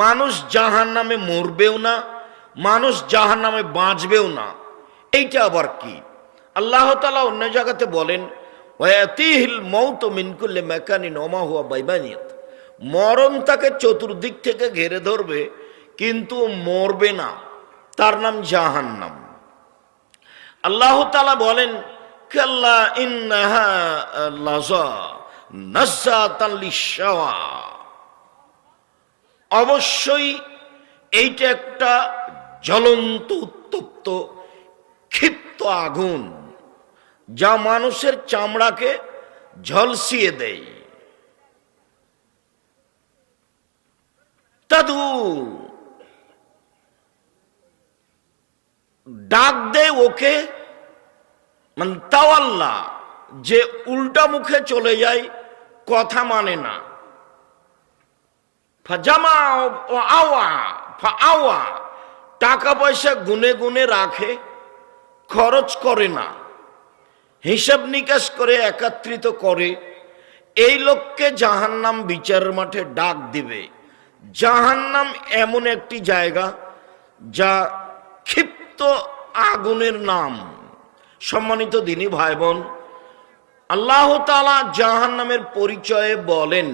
মানুষ জাহান্নামে মরবেও না, মানুষ জাহান্নামে বাঁচবেও না। এইটা আবার কি? আল্লাহ তাআলা অন্য জায়গাতে বলেন, ওয়াতিহিল মাউতু মিন কুল্লি মাকানিন ওয়া মা হুয়া বাইমানিয়াত, মরণ তাকে চতুর্দিক থেকে ঘিরে ধরবে কিন্তু মরবে না, তার নাম জাহান্নাম। আল্লাহ তাআলা বলেন, কাল্লা ইন্নাহা লাযা নাযাতান লিশাওয়া, অবশ্যই এইটা একটা জ্বলন্ত উত্তপ্ত ক্ষিপ্ত আগুন, যা মানুষের চামড়াকে ঝলসিয়ে দেয়। তাদু, ডাক দেয় ওকে, মানে তাওয়াল্লা, যে উল্টা মুখে চলে যায়, কথা মানে না। ফাজামা ও আওয়া ফাআওয়া, টাকা পয়সা গুনে গুনে রাখে, খরচ করে না, হিসাব নিকাশ করে একত্রিত করে, এই লোককে জাহান্নাম বিচারের মাঠে ডাক দিবে। জাহান্নাম এমন একটি জায়গা যা ক্ষিপ্ত আগুনের নাম। সম্মানিত দিনী ভাই বোন, আল্লাহ তাআলা জাহান্নামের পরিচয়ে বলেন,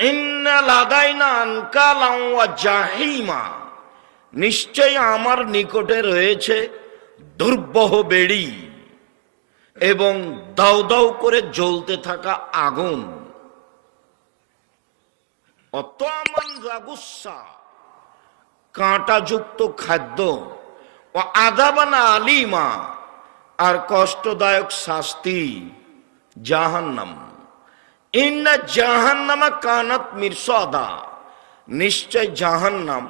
ইন্না লাদাইনা আনকালাম ওয়া জাহিমা, নিশ্চয় আমার নিকটে রয়েছে দুর্বহ বেড়ি এবং দাউ দাউ করে জ্বলতে থাকা আগুন। অতমান রাগুসা, কাঁটাযুক্ত খাদ্য, ও আযাবানা আলিমা, আর কষ্টদায়ক শাস্তি, জাহান্নাম। ইন্না জাহান্নামা কানাত মিরসাদা, নিশ্চয় জাহান্নাম